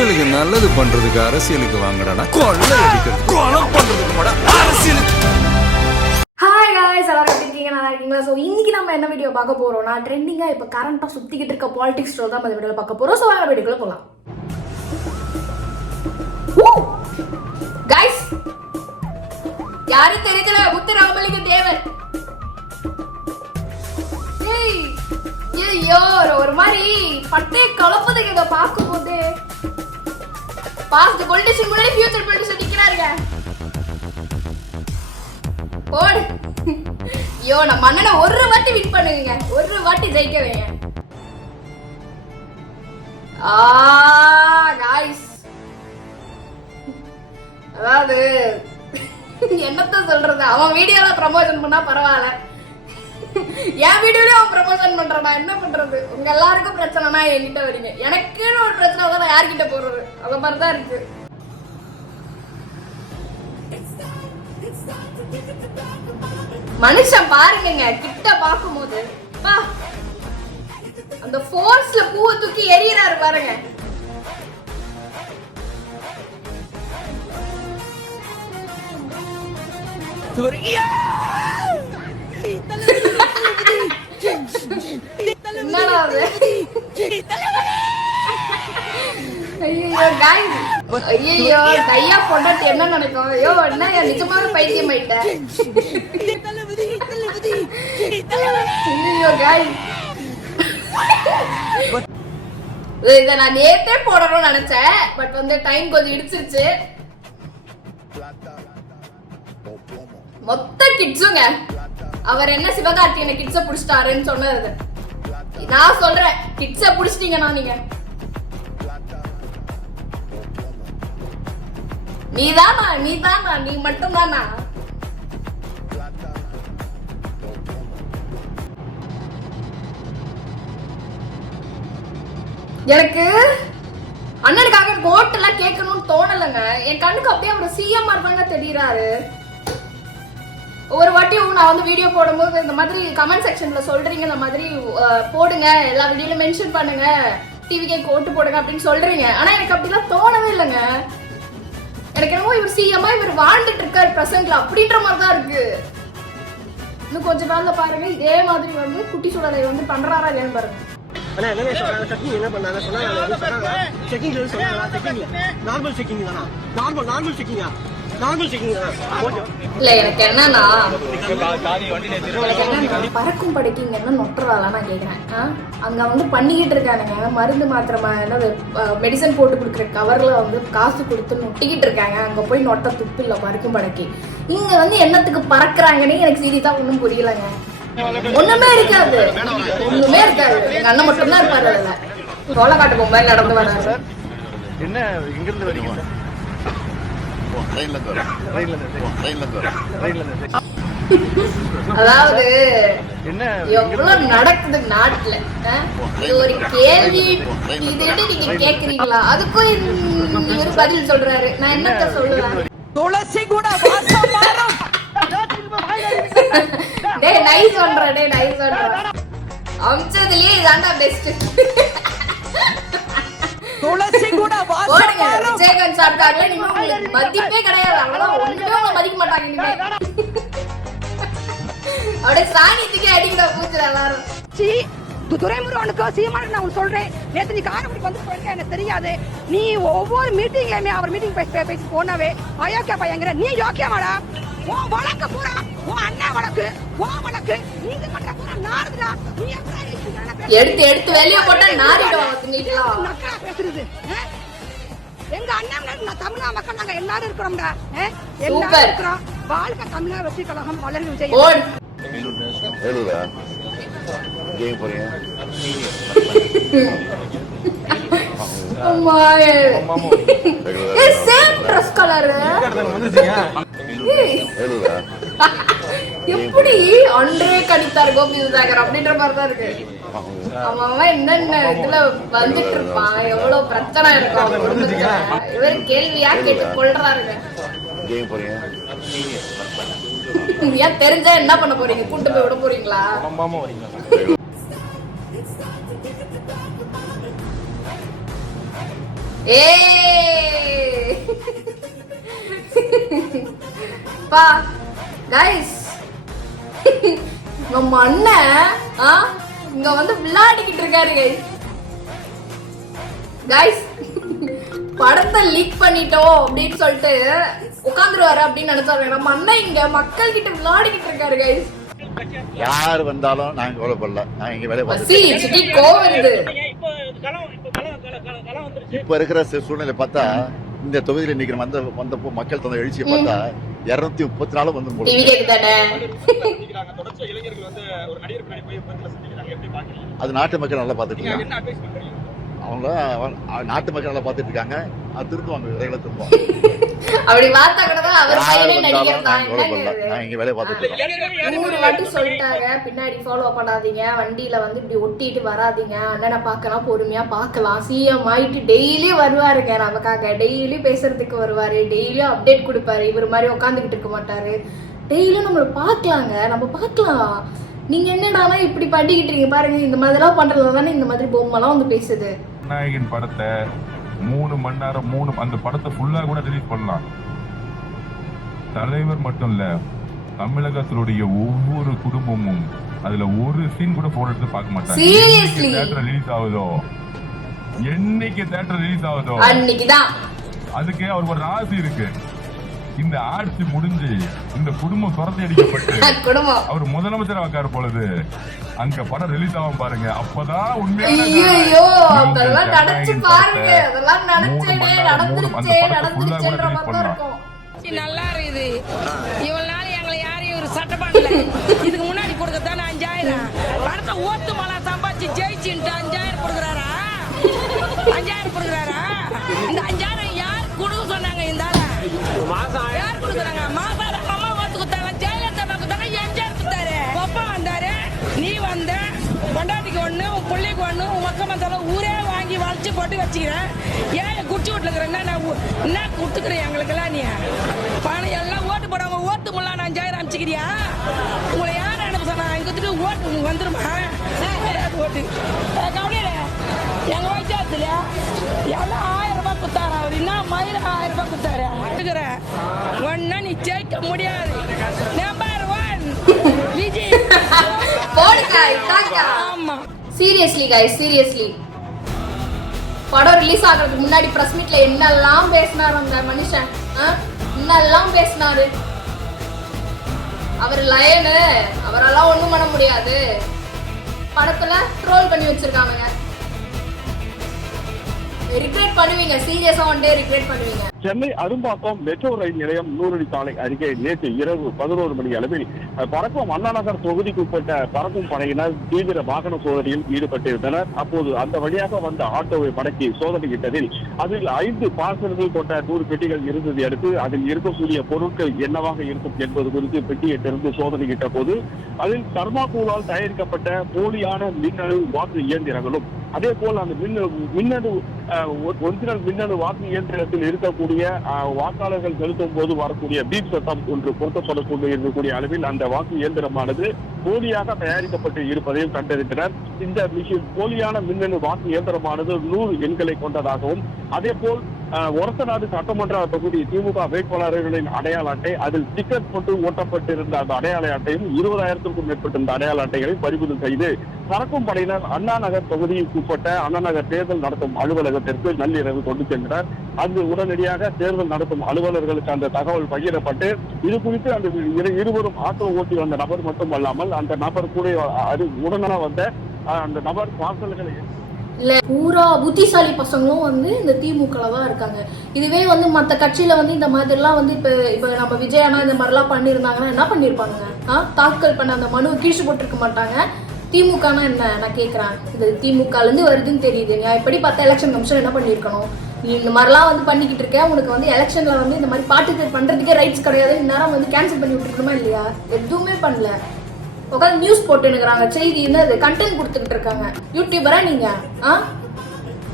மக்களுக்கு நல்லது பண்றதுக்கு அரசியலுக்கு வாங்கடா, கொள்ளை அடிக்கிறது கொலை பண்றதுக்கு கூட அரசியலுக்கு. ஹாய் காய்ஸ், எல்லாரும் எப்படி இருக்கீங்க? நல்லா இருக்கீங்களா? ஸோ இன்னைக்கு நம்ம என்ன வீடியோ பார்க்க போறோம்னா, ட்ரெண்டிங்கா இப்போ கரண்டா சுத்திக்கிட்டு இருக்க பாலிடிக்ஸ் ஷோ தான் இந்த வீடியோல பார்க்க போறோம். ஸோ வேற வீடியோக்குள்ள போலாம். காய்ஸ், யாரு தெரியல, முத்துராமலிங்க தேவர். ஐயோ, ஒரு மாதிரி பட்டே கலப்பதுக்கு இதை பார்க்கும் போது பாஸ்ட் பொலிட்டிஷியன் முன்னாடி ஃபியூச்சர் பொலிட்டிஷியன் நிக்கிறாருங்க. போடு. ஐயோ, நம்ம அண்ணனை ஒரு வாட்டி வின் பண்ணுங்க, ஒரு வாட்டி ஜெயிக்க வைங்க. காய்ஸ், அதாவது என்னத்த சொல்றது, அவன் வீடியோல ப்ரமோஷன் பண்ணா பரவாயில்ல, என் வீடியோலயும் அவன் ப்ரமோஷன் பண்றான். நான் என்ன பண்றது? உங்க எல்லாருக்கும் பிரச்சனைனா என்கிட்ட வரீங்க, எனக்குன்னு ஒரு பிரச்சனை தான், நான் யார்கிட்ட போறது? அந்த மாதிரிதான் இருக்கு. மனுஷன் பாருங்க, கிட்ட பாக்கும் போது அந்த ஃபோர்ஸ்ல பூவை தூக்கி எரியறாரு பாருங்க. ஐயோ, கையா பொண்டாட்டி என்ன நினைக்கும்? ஐயோ, என்ன நிஜமான பைத்தியம் ஆயிட்டேன். இத நான் நேத்தே போடணும்னு நினைச்சேன், பட் வந்து டைம் கொஞ்சம் இடிச்சிருச்சு. மொத்த கிட்ஸுங்க, அவர் என்ன சிவகார்த்திகேயன் கிட்ஸ புடிச்சிட்டாருன்னு சொன்னது. நான் சொல்றேன், கிட்ஸ புடிச்சிட்டீங்கன்னா நீங்க நீதானா, நீ மட்டும் தானா? எனக்கு அண்ணனுக்காக கோட் எல்லாம் கேட்கணும்னு தோணலைங்க. என் கண்ணுக்கு அப்படியே அவர் சிஎம்ஆர் தாங்க தெரியறாரு. ஒரு வாட்டியும் நான் வந்து வீடியோ போடும்போது இந்த மாதிரி கமெண்ட் செக்ஷன்ல சொல்றீங்க, இந்த மாதிரி போடுங்க, எல்லா வீடியோல மென்ஷன் பண்ணுங்க, டிவிக்கே கோட்டு போடுங்க அப்படின்னு சொல்றீங்க. ஆனா எனக்கு அப்படிலாம் தோணவே இல்லைங்க. எனக்கு என்னமோ இவர் சிஎம்ஆ இவர் வாழ்ந்துட்டு இருக்காரு பிரசன்ட்ல அப்படின்ற மாதிரி தான் இருக்கு. இன்னும் கொஞ்ச நாள்ல பாருங்க, இதே மாதிரி வந்து குட்டி சுடலை வந்து பண்றாரா இல்லையான்னு பாருங்க. அண்ணா என்ன சொல்றாங்க, செக்கிங் என்ன பண்ணாங்க சொன்னாங்க, செக்கிங் சொன்னாங்க, செக்கிங் நார்மல் செக்கிங் தானா? நார்மல் செக்கிங்கா? நார்மல் செக்கிங் தானா? இல்ல, எனக்கு என்னன்னா பறக்கும் படைக்கிங்க என்ன நொட்டுறாளா நான் கேக்குறேன். அங்க வந்து பண்ணிக்கிட்டு இருக்கானுங்க, மருந்து மாத்திரை என்னது மெடிசன் போட்டு கொடுக்குற கவர்ல வந்து காசு கொடுத்து நொட்டிக்கிட்டு இருக்காங்க. அங்க போய் நொட்ட துப்பு இல்ல பறக்கும் படைக்கு. இங்க வந்து என்னத்துக்கு பறக்குறாங்கன்னு எனக்கு சீரியஸா ஒன்றும் புரியலங்க. ஒண்ணுமே இருக்காது, எங்க அண்ணன் மட்டும் தான் இருப்பாரு. அதுல சோளக்காட்டு பொம்மை நடந்து வராரு. என்ன இங்க இருந்து வரீங்க? அதாவது என்ன எவ்வளவு நடக்குது நாட்டுல, இது ஒரு கேள்வி. இது நீங்க கேக்குறீங்களா? அதுக்கும் இவரு பதில் சொல்றாரு. நான் என்னத்த சொல்லுவேன்? துளசி கூட வாசம் மாறும். டேய் நைஸ் பண்றா, அம்சத்திலேயே இதாண்டா பெஸ்ட். துளசி கூட வாசம் மாறும். விஜயகாந்த் சார்க்காக நீங்க மதிப்பே கிடையாது, அவ்வளவுதான். ஒண்ணுமே உங்களை மதிக்க மாட்டாங்க இனிமே. அப்படியே சாணித்துக்கே அடிக்கிற பூச்சுல எல்லாரும். துரைமுருகனுக்கு சீமானுக்கு நான் சொல்றேன், நேற்று நீ காரைக்குடி வந்து போயிருக்க எனக்கு தெரியாது. நீ ஒவ்வொரு மீட்டிங்லயுமே அவர் மீட்டிங் பேசி போனாவே அயோக்கியா பையங்கிற. நீ யோக்கியமாடா? உன் வழக்கு பூரா உன் அண்ணன் வழக்கு, உன் வழக்கு, நீதிமன்ற பூரா நாறுதுடா. நீ எடுத்து வெளிய போட்டா நாரிடும். நக்கலா பேசுறது. எங்க அண்ணன் தமிழா மக்கள் நாங்க எல்லாரும் இருக்கிறோம்டா, எல்லாரும் இருக்கிறோம். வாழ்க்கை தமிழா வெற்றி கழகம் வளர்ந்து விஜய். எப்படி அன்றே கணித்தார் கோபி சுதாகர் அப்படின்ற மாதிரிதான் இருக்கு. அவன் என்னென்ன இதுல வந்துட்டு இருப்பான், எவ்வளவு பிரச்சனை இருக்கும் இவர் கேள்வியா கேட்டு கொள்றாருங்க. ஏன் தெரிஞ்சா என்ன பண்ண போறீங்க? கூட்டு போய் விட போறீங்களா? பா கைஸ், நம்ம அண்ணன் இங்க வந்து விளையாடிக்கிட்டு இருக்காரு கைஸ். கைஸ் படத்தை லீக் பண்ணிட்டோம் அப்படின்னு சொல்லிட்டு உட்காந்துருவாரு அப்படின்னு நினைச்சாரு. நம்ம அண்ணன் இங்க மக்கள் கிட்ட விளையாடிக்கிட்டு இருக்காரு கைஸ். யார் வந்தாலும் நாங்க கவலைப்படல. நான் இங்க வேலை பார்த்துட்டு கோவம் வருது. இப்ப இருக்கிற சூழ்நிலை பார்த்தா இந்த தொகுதியில் இன்னைக்கு வந்த மக்கள் தொகை எழுச்சியை பார்த்தா 234 வந்து அது நாட்டு மக்கள் நல்லா பார்த்துட்டு இருக்காங்க. அவங்க நாட்டு மக்கள் நல்லா பார்த்துட்டு இருக்காங்க. அது திருத்துவாங்க, விதைகளை திரும்புவாங்க. அப்படி பார்த்தா கூட தான் அவர் பையனே நடிகர் தான். நான் இங்க வேலைய பார்த்துட்டு இருக்கேன். 100 வாட்டி சொல்லிட்டாங்க, பின்னாடி ஃபாலோ பண்ணாதீங்க, வண்டியில வந்து இப்படி ஒட்டிட்டு வராதீங்க, அண்ணனை பார்க்கலாம், பொறுமையா பார்க்கலாம். சிஎம் ஆயிட்டு டெய்லி வருவாருங்க நமக்காக, டெய்லி பேசுறதுக்கு வருவாரு, டெய்லியும் அப்டேட் கொடுப்பாரு. இவர் மாதிரி உட்காந்துக்கிட்டு இருக்க மாட்டாரு. டெய்லியும் நம்மள பார்க்கலாங்க, நம்ம பார்க்கலாம். நீங்க என்னடானா இப்படி பண்ணிக்கிட்டு இருக்கீங்க பாருங்க. இந்த மாதிரிலாம் பண்றதுல தானே இந்த மாதிரி பொம்மைலாம் வந்து பேசுது. நாயகன் படத்தை 3 மணி நேரம் அந்த படத்தை ஃபுல்லா கூட ரிலீஸ் பண்ணலாம். தலைவர் மட்டும் இல்ல, தமிழகத்தினுடைய ஒவ்வொரு குடும்பமும் அதுல ஒரு சீன் கூட போன் எடுத்து பார்க்க மாட்டாங்க. தியேட்டர் ரிலீஸ் ஆகுதோ, என்னைக்கு தியேட்டர் ரிலீஸ் ஆகுதோ அன்னைக்குதான். அதுக்கு அவருக்கு ஒரு ராசி இருக்கு. இந்த ஆட்சி முடிஞ்சு இந்த குடும்பம் துரத்தி அடிக்கப்பட்டு அவர் முதலமைச்சர் ஆக்காரு பொழுது அங்க படம் ரிலீஸ் ஆகும் பாருங்க. அப்பதான் உண்மையான நல்லா இருக்குது. இவ்வளவு நாள் எங்களை யாரையும் ஒரு சட்டம் பண்ணல. இதுக்கு முன்னாடி கொடுக்கத்தானே 5000 படத்தை ஓட்டு மலா சம்பாதிச்சு ஜெயிச்சுட்டு 5000 கொடுக்குறாரா? 5000 கொடுக்குறாரா? இந்த 5000 யார் கொடுக்க சொன்னாங்க? இந்த யார் கொடுக்குறாங்க? மாசம் அம்மா ஓட்டு கொடுத்தாங்க, ஜெயலலிதா கொடுத்தாங்க, எம்ஜிஆர் கொடுத்தாரு. அப்பா வந்தாரு, நீ வந்த பொண்டாட்டிக்கு ஒண்ணு, உன் பிள்ளைக்கு ஒண்ணு, உன் மக்க மசாலா ஊரே வாங்கி வளைச்சு போட்டு வச்சுக்கிறேன். ஏன் குடிச்சு வீட்டுல இருக்கிறேன்னா நான் என்ன கொடுத்துக்கிறேன் எங்களுக்கு எல்லாம்? நீ பணம் எல்லாம் ஓட்டு போடுவாங்க, ஓட்டு முல்லா 5000 அனுப்பிச்சுக்கிறியா? உங்களை யாரும் அனுப்ப சொன்னா? இங்க ஓட்டு உங்களுக்கு வந்துருமா? ஓட்டு கவலையில எங்க வயசாத்துல எல்லாம் 1000 ரூபாய் கொடுத்தாரு. அவர் என்ன மயில 1000 ரூபாய் கொடுத்தாரு. ஒன்னா நீ ஜெயிக்க முடியாது. நம்பர் 1 விஜய். ஆமா, சீரியஸ்லி கைஸ், சீரியஸ்லி படம் ரிலீஸ் ஆகிறதுக்கு முன்னாடி பிரஸ் மீட்ல என்னெல்லாம் பேசினாரு அந்த மனுஷன், என்னெல்லாம் பேசினாரு. அவர் லயனு, அவரெல்லாம் ஒண்ணும் பண்ண முடியாது. படத்துல ட்ரோல் பண்ணி வச்சிருக்காங்க. ரிக்ரெட் பண்ணுவீங்க, சீரியஸா ஒன் டே ரிக்ரெட் பண்ணுவீங்க. சென்னை அரும்பாக்கம் மெட்ரோ ரயில் நிலையம் 100 சாலை அருகே நேற்று இரவு 11 மணி அளவில் பறக்கும் அண்ணா நகர் தொகுதிக்கு உட்பட்ட பறக்கும் படையினர் தீவிர வாகன சோதனையில் ஈடுபட்டிருந்தனர். அப்போது அந்த வழியாக வந்த ஆட்டோவை மடக்கி சோதனையிட்டதில் அதில் 5 பார்சல்கள் கொண்ட 100 பெட்டிகள் இருந்ததை அடுத்து அதில் இருக்கக்கூடிய பொருட்கள் என்னவாக இருக்கும் என்பது குறித்து பெட்டியிட்டிருந்து சோதனையிட்ட போது அதில் தர்மாகோலால் தயாரிக்கப்பட்ட போலியான மின்னணு வாக்கு இயந்திரங்களும் அதே போல் அந்த மின்னணு ஒரிஜினல் மின்னணு வாக்கு இயந்திரத்தில் இருக்கக்கூடிய வாக்காளர்கள் செலுத்தும் போது வரக்கூடிய பீப் சத்தம் ஒன்று பொருத்தப்படக்கூடிய இருக்கக்கூடிய அளவில் அந்த வாக்கு இயந்திரமானது போலியாக தயாரிக்கப்பட்டு இருப்பதையும் கண்டறிந்தனர். இந்த போலியான மின்னணு வாக்கு இயந்திரமானது 100 எண்களை கொண்டதாகவும் அதே போல் ஒரத்தநாடு சட்டமன்ற தொகுதி திமுக வேட்பாளர்களின் அடையாள அட்டை, அதில் டிக்கெட் போட்டு ஓட்டப்பட்டிருந்த அந்த அடையாள அட்டையும் 20,000க்கும் மேற்பட்ட இந்த அடையாள அட்டைகளை பறிமுதல் செய்து பறக்கும் படையினர் அண்ணா நகர் தொகுதிக்கு உட்பட்ட அண்ணா நகர் தேர்தல் நடத்தும் அலுவலகத்திற்கு நள்ளிரவு கொண்டு சென்றனர். அங்கு உடனடியாக தேர்தல் நடத்தும் அலுவலர்களுக்கு அந்த தகவல் பகிரப்பட்டு இது குறித்து அந்த இருவரும் ஆட்டோ ஓட்டி வந்த நபர் மட்டும் அல்லாமல் அந்த நபர் கூட உடனே வந்த அந்த நபர் பார்சல்களை இல்ல பூரா புத்திசாலி பசங்களும் வந்து இந்த திமுக தான் இருக்காங்க. இதுவே வந்து மற்ற கட்சியில வந்து இந்த மாதிரிலாம் வந்து இப்ப நம்ம விஜய் அண்ணா இந்த மாதிரிலாம் பண்ணியிருந்தாங்கன்னா என்ன பண்ணிருப்பாங்க? தாக்கல் பண்ண அந்த மனுவை கீழ்ச்சி போட்டிருக்க மாட்டாங்க. திமுகனா என்ன நான் கேட்குறேன். இது திமுகல இருந்து வருதுன்னு தெரியுது. நான் எப்படி பார்த்தா எலெக்ஷன் கமிஷன் என்ன பண்ணியிருக்கணும்? நீ இந்த மாதிரிலாம் வந்து பண்ணிக்கிட்டு இருக்க, உனக்கு வந்து எலெக்ஷன்ல வந்து இந்த மாதிரி பார்ட்டிசிபேட் பண்றதுக்கே ரைட்ஸ் கிடையாது. இந்நேரம் வந்து கேன்சல் பண்ணி விட்டுருக்கணுமா இல்லையா? எதுவுமே பண்ணல. உட்காந்து நியூஸ் போட்டுனுக்குறாங்க, செய்தி என்னது கண்டென்ட் கொடுத்துக்கிட்டு இருக்காங்க. யூடியூபரா நீங்க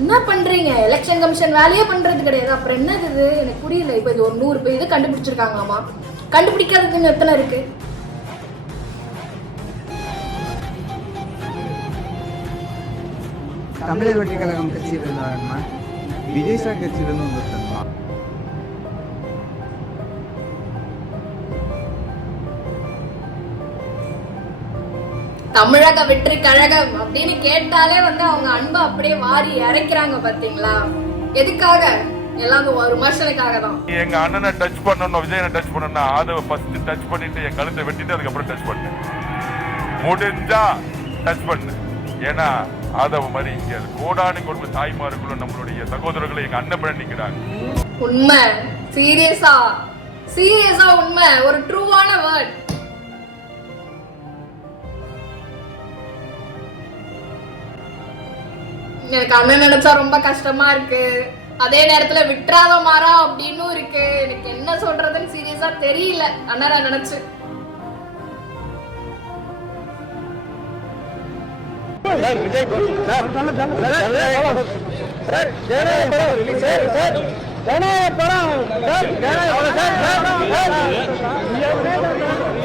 என்ன பண்றீங்க? எலெக்ஷன் கமிஷன் வேலையே பண்றது கிடையாது. அப்புறம் என்னது இது? எனக்கு புரியல. இப்போ இது ஒரு 100 பேர் இது கண்டுபிடிச்சிருக்காங்களாமா. கண்டுபிடிக்காததுன்னு எத்தனை இருக்கு? தமிழர் வெற்றி கழகம் கட்சி இருந்தாருமா? விஜய் சார் கட்சியிலேருந்து வந்துருக்காங்களா? தமிழக வெற்றி கழகம் அப்படின்னு கேட்டாலே வந்து அவங்க அன்பை அப்படியே வாரி இறைக்கிறாங்க பாத்தீங்களா? எதுக்காக? எல்லாம் ஒரு விமர்சனக்காக தான். எங்க அண்ணனை டச் பண்ணணும், விஜயனை டச் பண்ணணும்னா அதை ஃபர்ஸ்ட் டச் பண்ணிட்டு என் கழுத்தை வெட்டிட்டு அதுக்கப்புறம் டச் பண்ணு, முடிஞ்சா டச் பண்ணு. ஏன்னா அதை மாதிரி இங்க கோடானு கொடுமை தாய்மார்களும் நம்மளுடைய சகோதரர்களும் எங்க அண்ணன் பண்ண நிக்கிறாங்க. உண்மை, சீரியஸா உண்மை, ஒரு ட்ரூவான வேர்ட். எனக்கு அண்ணன் நினைச்சா ரொம்ப கஷ்டமா இருக்கு, அதே நேரத்துல விட்டுறாத மாறா அப்படின்னு இருக்கு. எனக்கு என்ன சொல்றதுன்னு சீரியஸா தெரியல அண்ணனை நினைச்சு.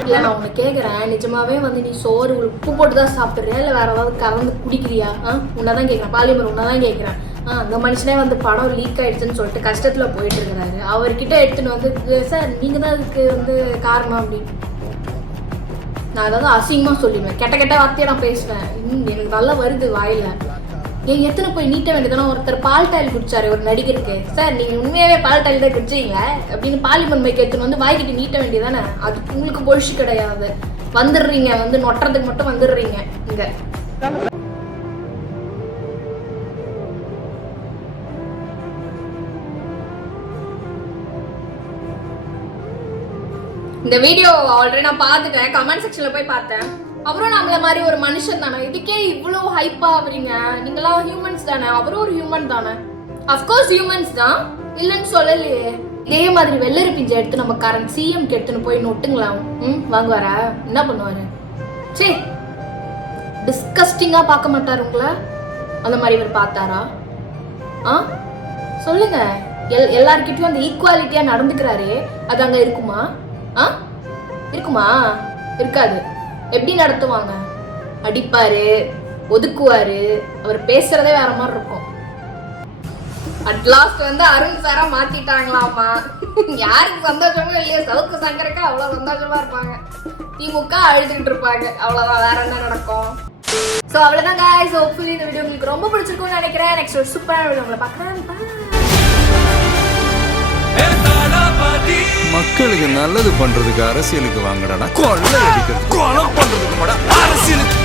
இல்ல நான் உன்னை கேக்குறேன், நிஜமாவே வந்து நீ சோறு உப்பு போட்டுதான் சாப்பிடுறியா இல்ல வேற ஏதாவது கலந்து குடிக்கிறியா? உன்னதான் கேக்குறேன், பாலிமர் உன்னதான் கேக்குறேன். அந்த மனுஷனே வந்து படம் லீக் ஆயிடுச்சுன்னு சொல்லிட்டு கஷ்டத்துல போயிட்டு இருக்கிறாரு. அவர்கிட்ட எடுத்துன்னு வந்து சார் நீங்க தான் அதுக்கு வந்து காரணம் அப்படின்னு நான் அதாவது அசிங்கமா சொல்லிடுவேன். கெட்ட வார்த்தையை நான் பேசுவேன். எனக்கு நல்லா வருது வாயில. ஏன் எத்தனை போய் நீட்ட வேண்டியதுனா? ஒருத்தர் பால் டாயில் குடிச்சாரு ஒரு நடிகருக்கு. சார் நீங்க உண்மையாவே பால் டாயில் தான் குடிச்சீங்க அப்படின்னு பாலிமர் மைக்கு எடுத்துன்னு வந்து வாய்க்கிட்டு நீட்ட வேண்டியதானே? அதுக்கு உங்களுக்கு பொழிச்சு கிடையாது. வந்துடுறீங்க, வந்து நொட்டுறதுக்கு மட்டும் வந்துடுறீங்க இங்க. இந்த வீடியோ ஆல்ரெடி நான் பார்த்துட்டேன், கமெண்ட் செக்ஷன்ல போய் பார்த்தேன். அவரும் நம்மள மாதிரி ஒரு மனுஷன் தானே, இதுக்கே இவ்வளவு ஹைப்பா ஆகுறீங்க? நீங்களாம் ஹியூமன்ஸ் தானே, அவரும் ஒரு ஹியூமன் தானே. அஃப்கோர்ஸ் ஹியூமன்ஸ் தான், இல்லைன்னு சொல்லலையே. இதே மாதிரி வெள்ளரி பிஞ்சை எடுத்து நம்ம கரண்ட் சிஎம்க்கு எடுத்துன்னு போய் நொட்டுங்களாம். வாங்குவாரா? என்ன பண்ணுவாரு? சே, டிஸ்கஸ்டிங்கா பார்க்க மாட்டாரு உங்களை? அந்த மாதிரி இவர் பார்த்தாரா? சொல்லுங்க. எல்லார்கிட்டயும் அந்த ஈக்குவாலிட்டியா நடந்துக்கிறாரு, அது அங்க இருக்குமா? இருக்குமா? இருக்காது. எப்படி நடத்துவாங்க? அடிப்பாரு, ஒதுக்குவாரு. அவர் பேசுறதே வேற மாதிரி இருக்கும். அட்லாஸ்ட் வந்து அருண் சாரா மாத்திட்டாங்களாமா. யாருக்கு சந்தோஷமோ இல்லையோ, சவுக்கு சங்கருக்கு அவ்வளவு சந்தோஷமா இருப்பாங்க. திமுக அழுதுகிட்டு இருப்பாங்க. அவ்வளவுதான், வேற என்ன நடக்கும்? சோ அவ்வளவுதான் guys. ஹோப்ஃபுல்லி இந்த வீடியோ உங்களுக்கு ரொம்ப பிடிச்சிருக்கும்னு நினைக்கிறேன். நெக்ஸ்ட் ஒரு சூப்பரான வீடியோ உங்களை பார்க்கறேன். மக்களுக்கு நல்லது பண்றதுக்கு அரசியலுக்கு வாங்கடா, கொள்ளை அடிக்கிறது, கொலை பண்றதுக்கு அரசியலுக்கு